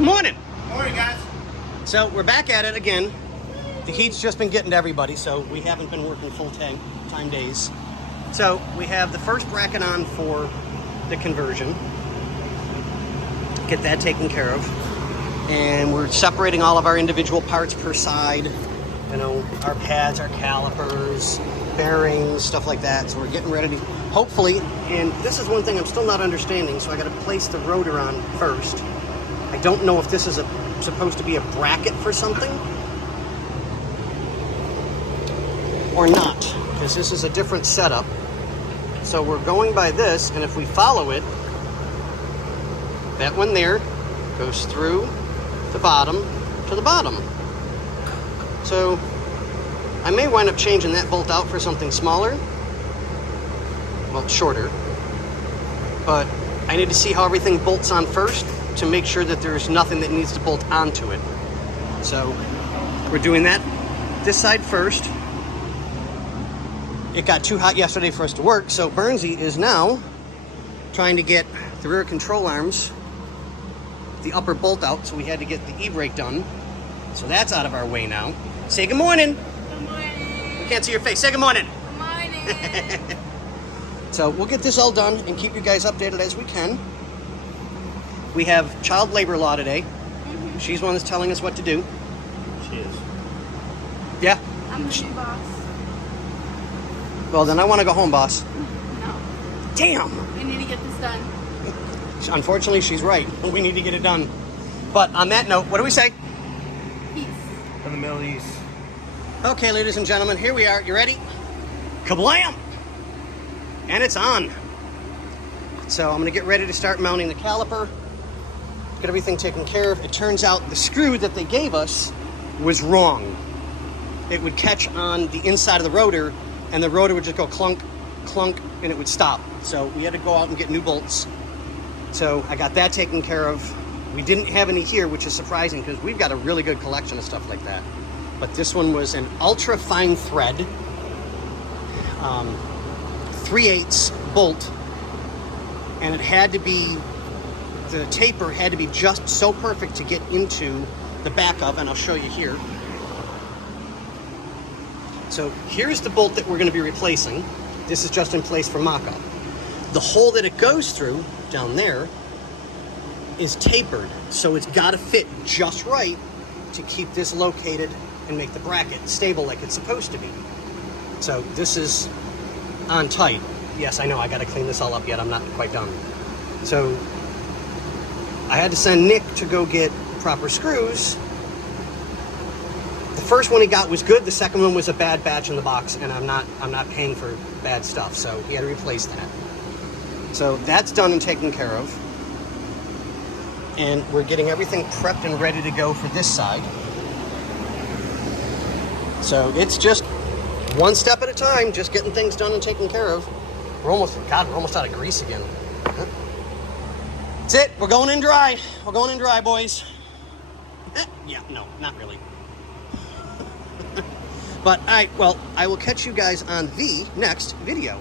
Morning. Morning, guys. So we're back at it again. The heat's just been getting to everybody, so we haven't been working full-time days. So we have the first bracket on for the conversion. Get that taken care of. And we're separating all of our individual parts per side. You know, our pads, our calipers, bearings, stuff like that. So we're getting ready to, hopefully, and this is one thing I'm still not understanding, so I gotta place the rotor on first. I don't know if this is supposed to be a bracket for something or not, because this is a different setup. So we're going by this, and if we follow it, that one there goes through the bottom to the bottom. So I may wind up changing that bolt out for something smaller, well, shorter, but I need to see how everything bolts on first to make sure that there's nothing that needs to bolt onto it. So we're doing that this side first. It got too hot yesterday for us to work, so Bernsey is now trying to get the rear control arms, the upper bolt out, so we had to get the e-brake done. So that's out of our way now. Say good morning. Good morning. We can't see your face. Say good morning. Good morning. So we'll get this all done and keep you guys updated as we can. We have child labor law today. Mm-hmm. She's the one that's telling us what to do. She is. Yeah? I'm the new boss. Well, then I want to go home, boss. No. Damn! We need to get this done. Unfortunately, she's right. We need to get it done. But on that note, what do we say? Peace. From the Middle East. Okay, ladies and gentlemen, here we are. You ready? Kablam! And it's on. So I'm going to get ready to start mounting the caliper. Get everything taken care of. It turns out the screw that they gave us was wrong. It would catch on the inside of the rotor, and the rotor would just go clunk, clunk, and it would stop. So we had to go out and get new bolts. So I got that taken care of. We didn't have any here, which is surprising because we've got a really good collection of stuff like that. But this one was an ultra fine thread, 3/8 bolt, and it had to be, the taper had to be just so perfect to get into the back of, and I'll show you here. So here's the bolt that we're going to be replacing. This is just in place for mock-up. The hole that it goes through down there is tapered, so it's got to fit just right to keep this located and make the bracket stable like it's supposed to be. So this is on tight. Yes, I know, I got to clean this all up yet. I'm not quite done. So I had to send Nick to go get proper screws. The first one he got was good. The second one was a bad batch in the box, and I'm not paying for bad stuff, so he had to replace that. So that's done and taken care of. And we're getting everything prepped and ready to go for this side. So it's just one step at a time, just getting things done and taken care of. We're almost out of grease again. That's it, we're going in dry. We're going in dry, boys. Yeah, no, not really. But, all right, well, I will catch you guys on the next video.